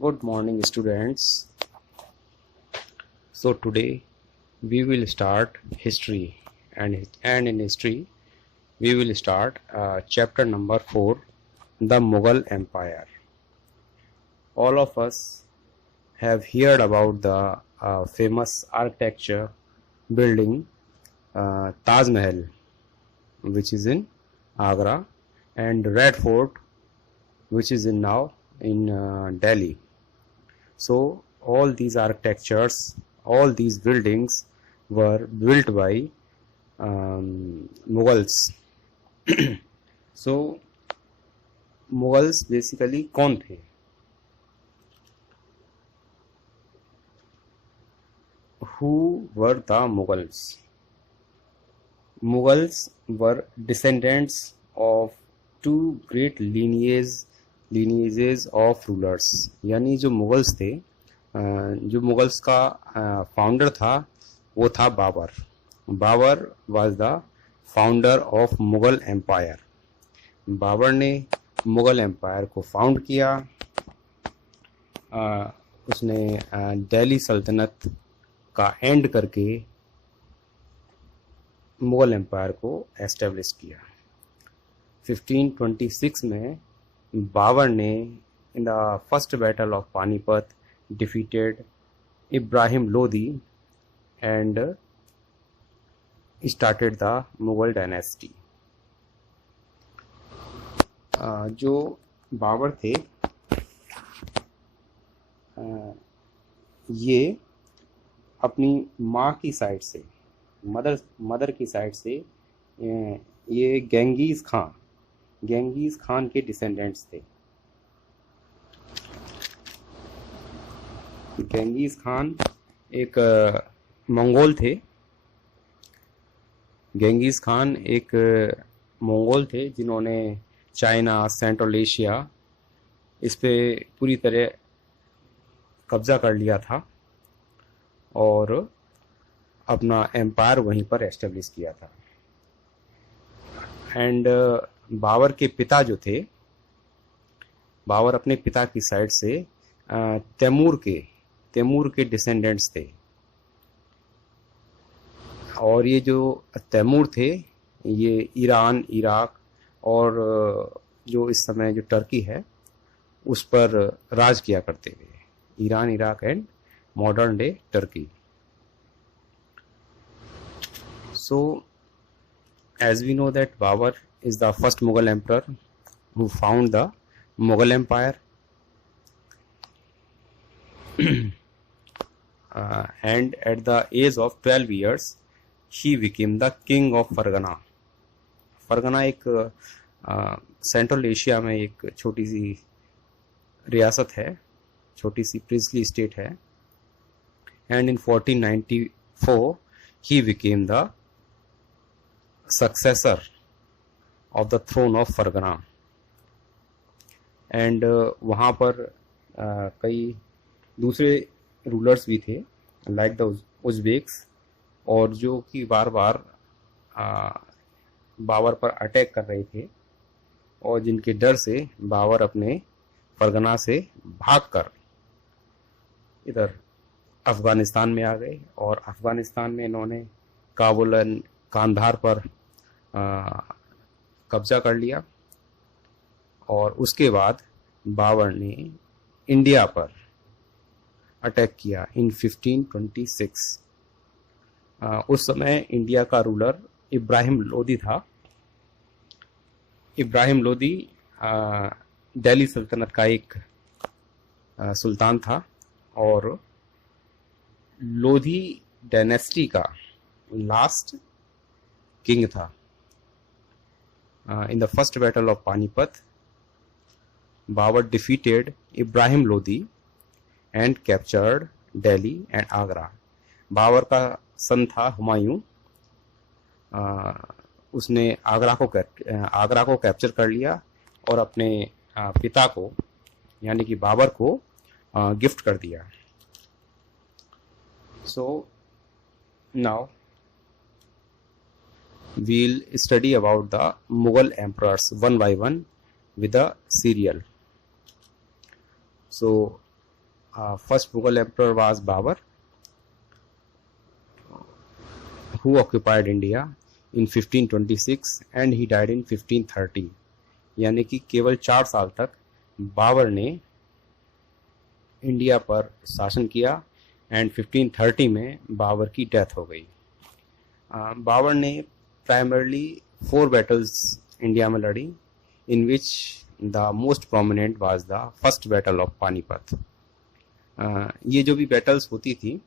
Good morning, students. So today we will start history, and in history we will start chapter number 4, the Mughal Empire. All of us have heard about the famous architecture building Taj Mahal, which is in Agra, and Red Fort, which is in now in Delhi. So all these architectures, all these buildings were built by Mughals. So Mughals basically कौन थे? Who were the Mughals? Mughals were descendants of two great lineages of rulers. यानी जो Mughals थे, जो Mughals का founder था वो था Babur. Babur was the founder of Mughal empire. Babur ने मुगल एम्पायर को फाउंड किया. उसने दिल्ली सल्तनत का एंड करके मुगल एम्पायर को एस्टेब्लिश किया. 1526 में बाबर ने इन the first battle of Panipat defeated Ibrahim Lodi and started the Mughal dynasty. जो बाबर थे ये अपनी माँ की साइड से, मदर की साइड से ये गेंगीज खान के डिसेंडेंट्स थे. गेंगीज खान एक मंगोल थे. गेंगीज खान एक मंगोल थे जिन्होंने चाइना, सेंट्रल एशिया इस पे पूरी तरह कब्जा कर लिया था और अपना एम्पायर वहीं पर एस्टेब्लिश किया था. एंड बाबर के पिता जो थे, बाबर अपने पिता की साइड से तैमूर के डिसेंडेंट्स थे. और ये जो तैमूर थे ये ईरान, इराक और जो इस समय जो टर्की है उस पर राज किया करते थे. Iran, Iraq and modern day Turkey. So as we know that Babur is the first Mughal emperor who found the Mughal Empire. And at the age of 12 years he became the king of Fargana. Fergana एक central Asia में एक छोटी सी रियासत है, छोटी सी princely state है. And in 1494 he became the successor of the throne of Fargana. And वहाँ पर कई दूसरे रूलर्स भी थे लाइक द उज़्बेक्स, और जो कि बार बार बाबर पर अटैक कर रहे थे और जिनके डर से बाबर अपने फरगना से भागकर इधर अफ़गानिस्तान में आ गए. और अफ़गानिस्तान में इन्होंने काबुल एंड कांधार पर कब्जा कर लिया. और उसके बाद बाबर ने इंडिया पर अटैक किया इन 1526. उस समय इंडिया का रूलर इब्राहिम लोदी था. इब्राहिम लोदी दिल्ली सल्तनत का एक सुल्तान था और लोधी डायनेस्टी का लास्ट किंग था. In the first battle of Panipat Babur defeated Ibrahim Lodi and captured Delhi and Agra. Babur का सन था हुमायूं. उसने आगरा को कैप्चर कर लिया और अपने पिता को यानी कि बाबर को गिफ्ट कर दिया. So now we'll study about the Mughal emperors one by one with the serial. So first Mughal emperor was Babur, who occupied India in 1526 and he died in 1530. यानी कि केवल 4 साल तक बाबर ने इंडिया पर शासन किया एंड 1530 में बाबर की डेथ हो गई। बाबर ने प्राइमरली 4 बैटल्स इंडिया में लड़ी, in which the most prominent was the first battle of Panipat. ये जो भी बैटल्स होती थी,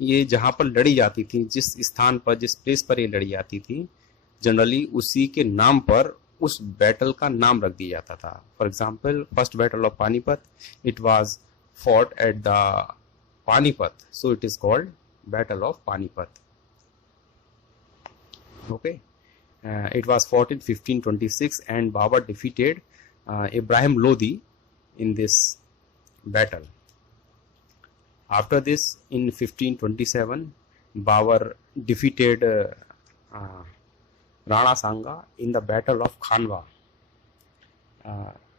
ये जहाँ पर लड़ी जाती थी, जिस स्थान पर, जिस प्लेस पर ये लड़ी जाती थी, जनरली उसी के नाम पर उस बैटल का नाम रख दिया जाता था। For example, first battle of Panipat, it was fought at the Panipat, so it is called battle of Panipat. Okay, it was fought in 1526 and Babur defeated Ibrahim Lodi in this battle. After this, in 1527, Babur defeated Rana Sanga in the battle of Khanwa.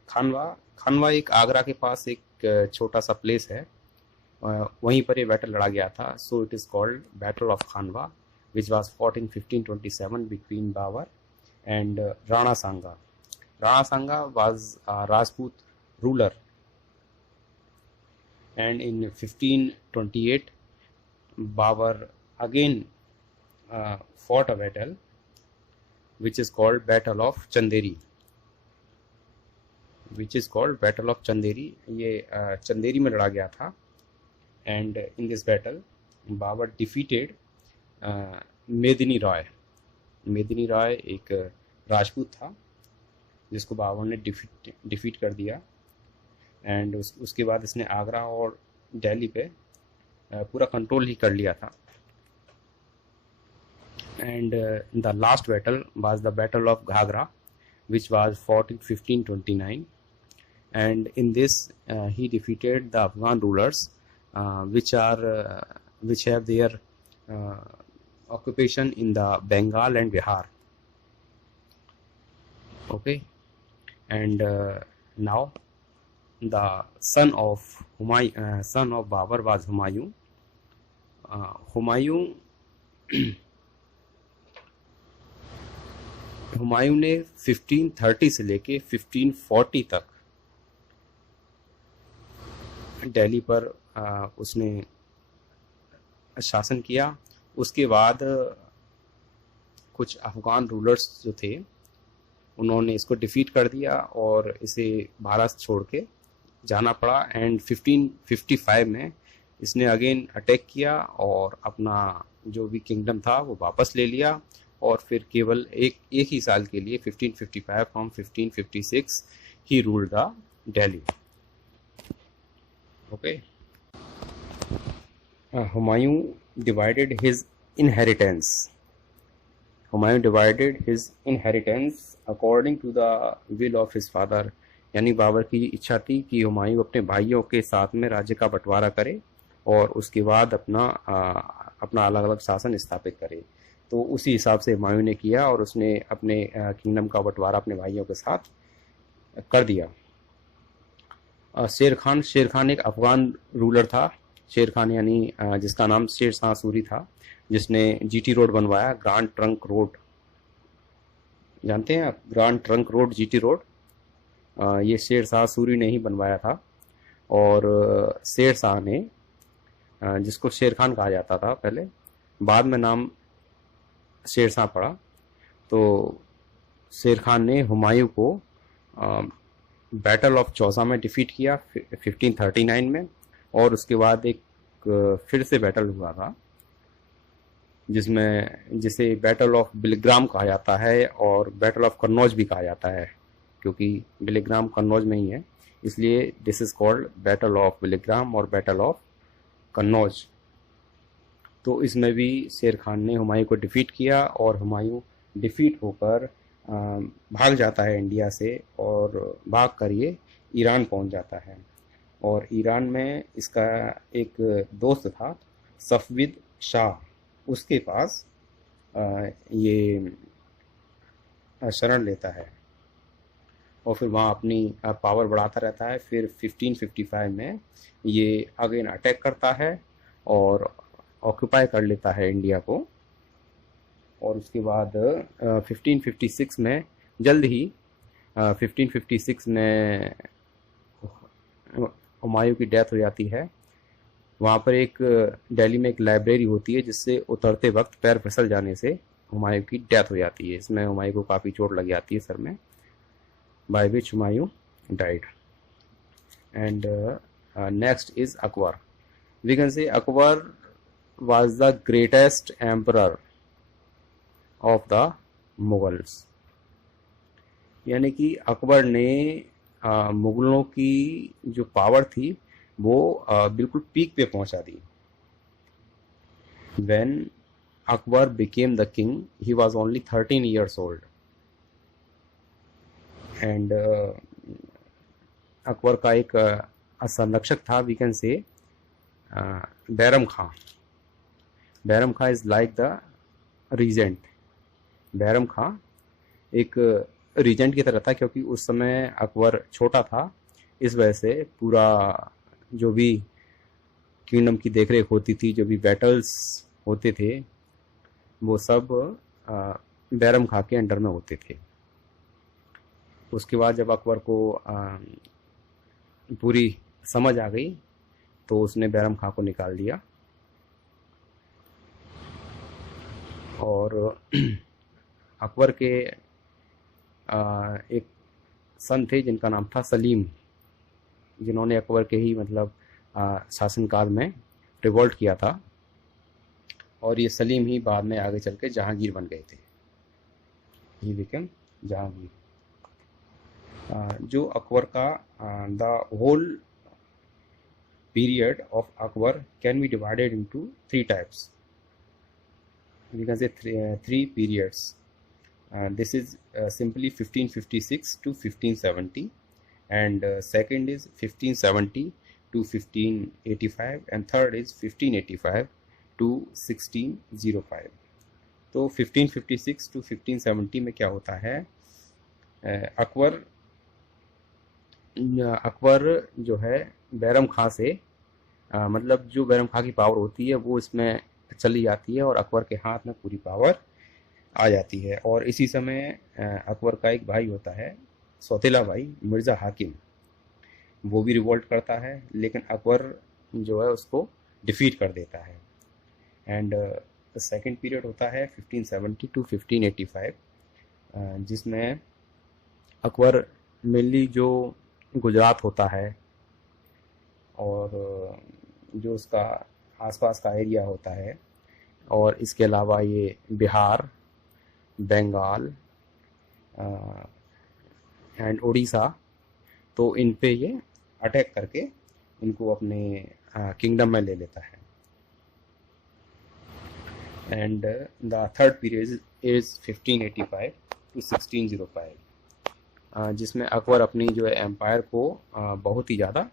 खानवा एक आगरा के पास एक छोटा सा place है, वहीं पर ये battle लड़ा गया था। So it is called battle of Khanwa, which was fought in 1527 between Babur and Rana Sanga. Rana Sanga was a Rajput ruler, and in 1528 Babur again fought a battle which is called Battle of Chanderi. ये चंदेरी में लड़ा गया था, and in this battle Babur defeated मेदिनी रॉय एक राजपूत था जिसको बाबर ने defeat कर दिया, एंड उसके बाद इसने आगरा और दिल्ली पे पूरा कंट्रोल ही कर लिया था। And the last battle was the battle of Ghaghra, which was fought in 1529, and in this he defeated the Afghan rulers which have their occupation in the Bengal and Bihar. Okay, and now the son of Babur was Humayun. Humayun ने 1530 से लेके 1540 तक दिल्ली पर उसने शासन किया। उसके बाद कुछ अफगान रूलर्स जो थे उन्होंने इसको डिफीट कर दिया और इसे भारत छोड़ के जाना पड़ा, एंड 1555 में इसने अगेन अटैक किया और अपना जो भी किंगडम था वो वापस ले लिया, और फिर केवल एक ही साल के लिए 1555 from 1556 he ruled the Delhi. Okay, Humayun divided his inheritance according to the will of his father. यानी बाबर की इच्छा थी कि हुमायूं अपने भाइयों के साथ में राज्य का बंटवारा करे और उसके बाद अपना अलग अलग शासन स्थापित करे। तो उसी हिसाब से हुमायूं ने किया और उसने अपने किंगडम का बंटवारा अपने भाइयों के साथ कर दिया। शेर खान एक अफगान रूलर था। शेर खान यानी जिसका नाम शेर शाह सूरी था, जिसने जीटी रोड बनवाया, ग्रांड ट्रंक रोड, जानते हैं आप grand trunk road, GT road, ये शेर शाह सूरी ने ही बनवाया था। और शेर शाह ने, जिसको शेर खान कहा जाता था पहले, बाद में नाम शेर शाह पड़ा, तो शेर खान ने हुमायूं को बैटल ऑफ चौसा में डिफीट किया 1539 में, और उसके बाद एक फिर से बैटल हुआ था जिसे बैटल ऑफ बिलीग्राम कहा जाता है और बैटल ऑफ कन्नौज भी कहा जाता है, क्योंकि बिलीग्राम कन्नौज में ही है, इसलिए this is called battle of Bilgram और बैटल ऑफ कन्नौज। तो इसमें भी शेर खान ने हुमायूं को डिफीट किया और हुमायूं डिफीट होकर भाग जाता है इंडिया से, और भाग कर ये ईरान पहुंच जाता है। और ईरान में इसका एक दोस्त था सफविद शाह, उसके पास ये शरण लेता है। और फिर वहाँ अपनी पावर बढ़ाता रहता है। फिर 1555 में ये अगेन अटैक करता है और ऑक्यूपाई कर लेता है इंडिया को। और उसके बाद 1556 में जल्द ही 1556 में हुमायूं की डेथ हो जाती है। वहाँ पर एक दिल्ली में एक लाइब्रेरी होती है जिससे उतरते वक्त पैर फिसल जाने से हुमायूं की डेथ हो जाती है। इसमें हुमायूं को काफ़ी चोट लग जाती है सर में, by which Humayun died. And next is Akbar. We can say Akbar was the greatest emperor of the Mughals. यानी कि अकबर ने मुगलों की जो पावर थी वो बिल्कुल पीक पे पहुंचा दी। When Akbar became the king, he was only 13 years old. And Akbar का एक संरक्षक था, we can say Bairam Khan. Bairam Khan is like the regent. Bairam Khan एक रीजेंट की तरह था, क्योंकि उस समय अकबर छोटा था, इस वजह से पूरा जो भी किंगडम की देखरेख होती थी, जो भी बैटल्स होते थे, वो सब बैरम खां के अंडर में होते थे। उसके बाद जब अकबर को पूरी समझ आ गई तो उसने बैरम खां को निकाल दिया। और अकबर के एक सन थे जिनका नाम था सलीम, जिन्होंने अकबर के ही मतलब शासनकाल में रिवोल्ट किया था। और ये सलीम ही बाद में आगे चल के जहांगीर बन गए थे। He become Jahangir. जो अकबर का the whole period of Akbar can be divided into 3 types. We can say three periods. This is simply 1556 to 1570, and second is 1570 to 1585, and third is 1585 to 1605. तो 1556 to 1570 में क्या होता है, अकबर जो है बैरम खां से मतलब जो बैरम खां की पावर होती है वो इसमें चली जाती है और अकबर के हाथ में पूरी पावर आ जाती है। और इसी समय अकबर का एक भाई होता है, सौतेला भाई मिर्ज़ा हाकिम, वो भी रिवोल्ट करता है, लेकिन अकबर जो है उसको डिफीट कर देता है। एंड सेकंड पीरियड होता है 1570 टू 1585, जिसमें अकबर मेनली जो गुजरात होता है और जो उसका आसपास का एरिया होता है, और इसके अलावा ये बिहार, बंगाल एंड उड़ीसा, तो इन पे ये अटैक करके इनको अपने किंगडम में ले लेता है। And the third period is 1585 to 1605, जिसमें अकबर अपनी जो है एम्पायर को बहुत ही ज़्यादा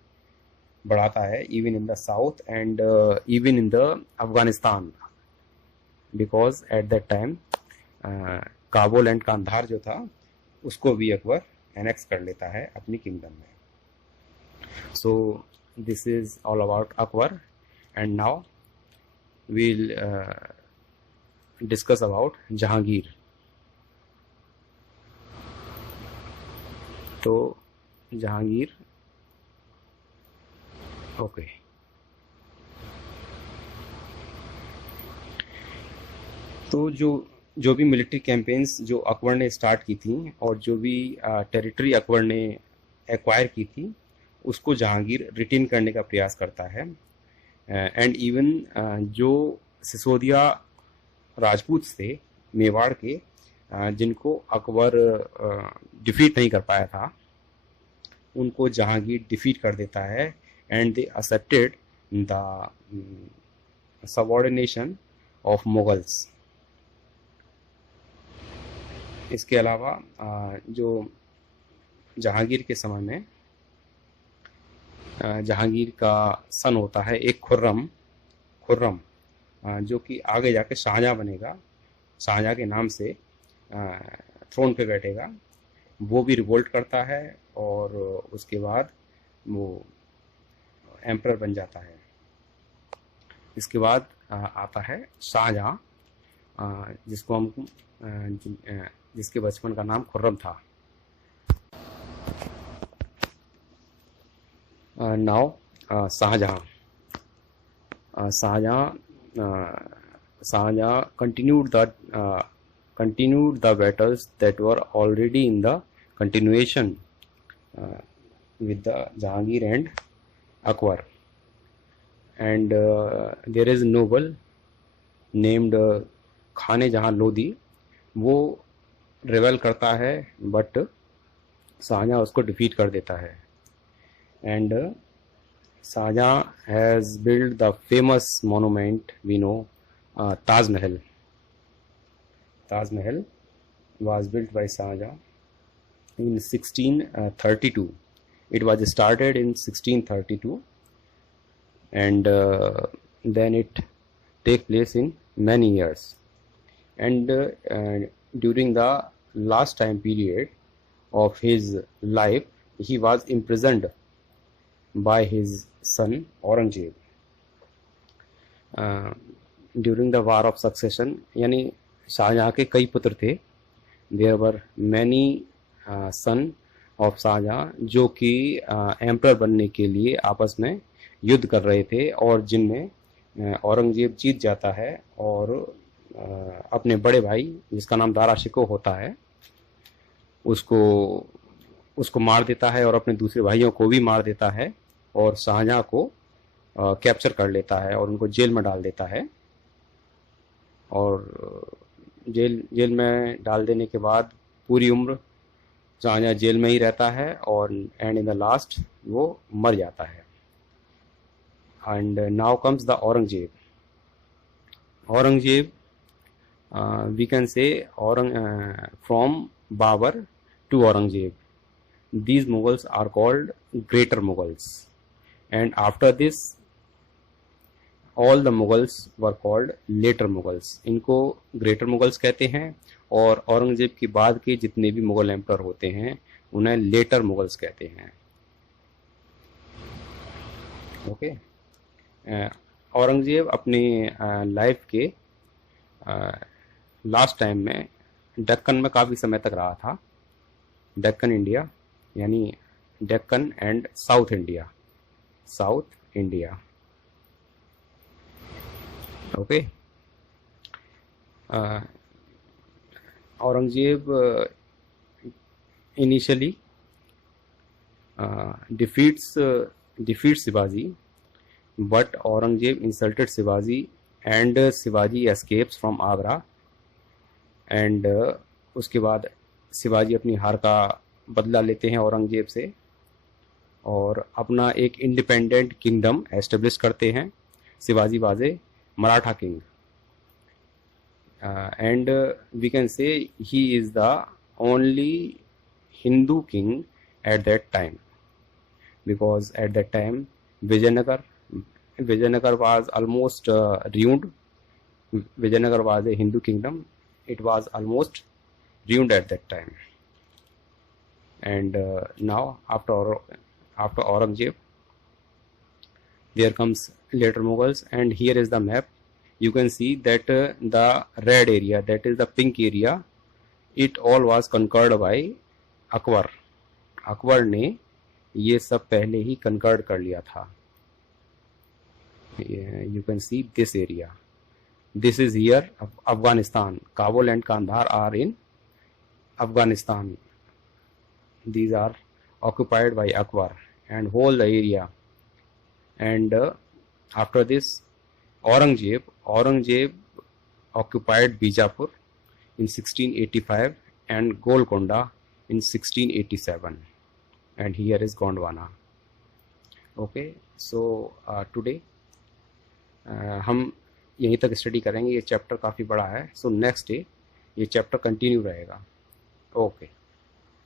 बढ़ाता है, even in the south and even in the Afghanistan, because at that time Kabul and Kandahar जो था उसको भी अकबर एनेक्स कर लेता है अपनी किंगडम में। So this is all about Akbar, and now we'll discuss about Jahangir. तो जहांगीर, ओके। तो जो भी मिलिट्री कैंपेन्स जो अकबर ने स्टार्ट की थी और जो भी टेरिटरी अकबर ने एक्वायर की थी, उसको जहांगीर रिटेन करने का प्रयास करता है। एंड इवन जो सिसोदिया राजपूत थे मेवाड़ के, जिनको अकबर डिफीट नहीं कर पाया था, उनको जहांगीर डिफीट कर देता है, and they accepted the subordination of Mughals. इसके अलावा जो जहांगीर के समय में जहांगीर का सन होता है एक खुर्रम, जो कि आगे जाके शाहजहां बनेगा, शाहजहां के नाम से थ्रोन पे बैठेगा। वो भी रिवोल्ट करता है और उसके बाद वो एम्परर बन जाता है। इसके बाद आता है शाहजहां, जिसको हम जिसके बचपन का नाम खुर्रम था। Now Shahjahan continued the battles that were already in the continuation with the Jahangir and Akbar. And there is a noble named खाने जहां लोधी, वो रिवेल करता है बट शाहजहां उसको डिफीट कर देता है। And Shah Jahan has build the famous monument we know, Taj Mahal. Taj Mahal was built by Shahjahan in 1632. It was started in 1632 and then it take place in many years. And during the last time period of his life, he was imprisoned by his son Aurangzeb. During the war of succession, यानी शाहजहां के कई पुत्र थे। There were many son of Shahjahan जो कि emperor बनने के लिए आपस में युद्ध कर रहे थे, और जिनमें औरंगजेब जीत जाता है और अपने बड़े भाई जिसका नाम दारा शिकोह होता है उसको मार देता है और अपने दूसरे भाइयों को भी मार देता है और शाहजहां को कैप्चर कर लेता है और उनको जेल में डाल देता है। और जेल में डाल देने के बाद पूरी उम्र शाहजहां जेल में ही रहता है और एंड इन द लास्ट वो मर जाता है। And now comes the Aurangzeb. We can say from Babur to Aurangzeb, these Mughals are called greater Mughals, and after this all the Mughals were called later Mughals. इनको greater Mughals कहते हैं और औरंगजेब के बाद के जितने भी मुगल एम्पर होते हैं उन्हें later Mughals कहते हैं। ओके, औरंगजेब अपने लाइफ के लास्ट टाइम में दक्कन में काफ़ी समय तक रहा था। दक्कन इंडिया यानी Deccan and south India. Okay, Aurangzeb initially defeats Shivaji, but Aurangzeb insulted Shivaji and Shivaji escapes from Agra, and उसके बाद शिवाजी अपनी हार का बदला लेते हैं औरंगजेब से और अपना एक इंडिपेंडेंट किंगडम एस्टेब्लिश करते हैं। Shivaji was a Maratha king and we can say he is the only Hindu king at that time, because at that time Vijayanagar was almost ruined. Vijayanagar was a Hindu kingdom. It was almost ruined at that time. And now after Aurangzeb, there comes later Mughals, and here is the map. You can see that the red area, that is the pink area, it all was conquered by Akbar. Akbar ने ये सब पहले ही conquered कर लिया था। You can see this area, this is here Afghanistan. Kabul and Kandahar are in Afghanistan. These are occupied by Akbar and whole the area. And after this, Aurangzeb occupied Bijapur in 1685 and Golconda in 1687. And here is Gondwana. Okay, so today हम यहीं तक study करेंगे। ये chapter काफ़ी बड़ा है, so next day ये chapter continue रहेगा। Okay,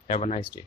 have a nice day.